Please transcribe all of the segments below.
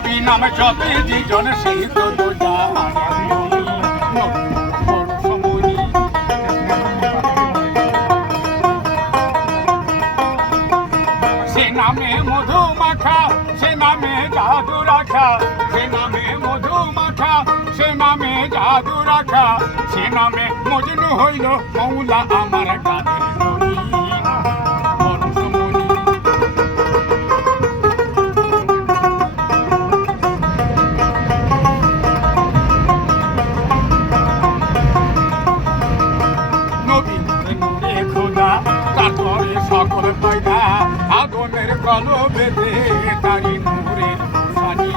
নবী নামে যতই দুজন সেই তো সে নামে মধু মাখা, সে নামে জাদু রাখা, সে নামে মধু মাখা, সে নামে জাদু রাখা, সে নামে মজনু হইল মৌলা আমার কাদের নবী পরশমণি। নবী নূরে খোদা, তারপরে সকল পয়দা, আগুনের কলবেতে তারি নূরের সানি।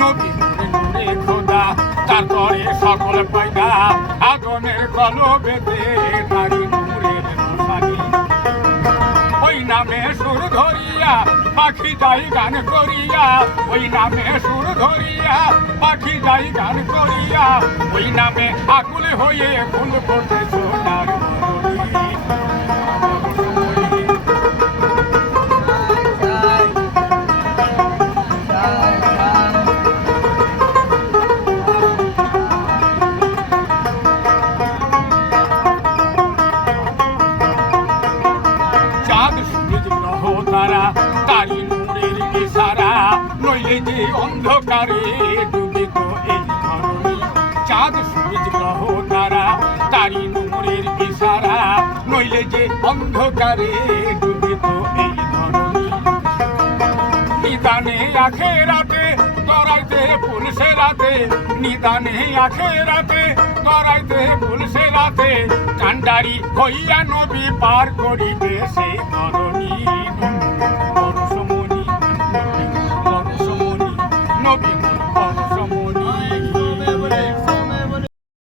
নবী নূরে খোদা, তারপরে সকল পয়দা, আগুনের কলবেতে তারি নূরের সানি। ওই নামে সুর ধরিয়া পাখি যাই গান করিয়া, ওই নামে সুর ধরিয়া পাখি যাই গান করিয়া, ওই নামে আকুল হয়ে ফুল ফোটে সোনার বরণী। চাঁদ সূরজ গ্রহ তারা তারি নূরের ইশারা, নইলে যে অন্ধকারে ডুবিত এই ধরণী। চাঁদ সূরজ গ্রহ তারা তারি নূরের ইশারা, নইলে যে অন্ধকারে ডুবিত এই ধরণী। নিদানে আখেরাতে তরাইতে পুলসে রাতে, নিদানে আখেরাতে তরাইতে পুলসে রাতে, কান্ডারি হইয়া নবী পার করিবে সে ধরণী। পরশমণি, পরশমণি, নবী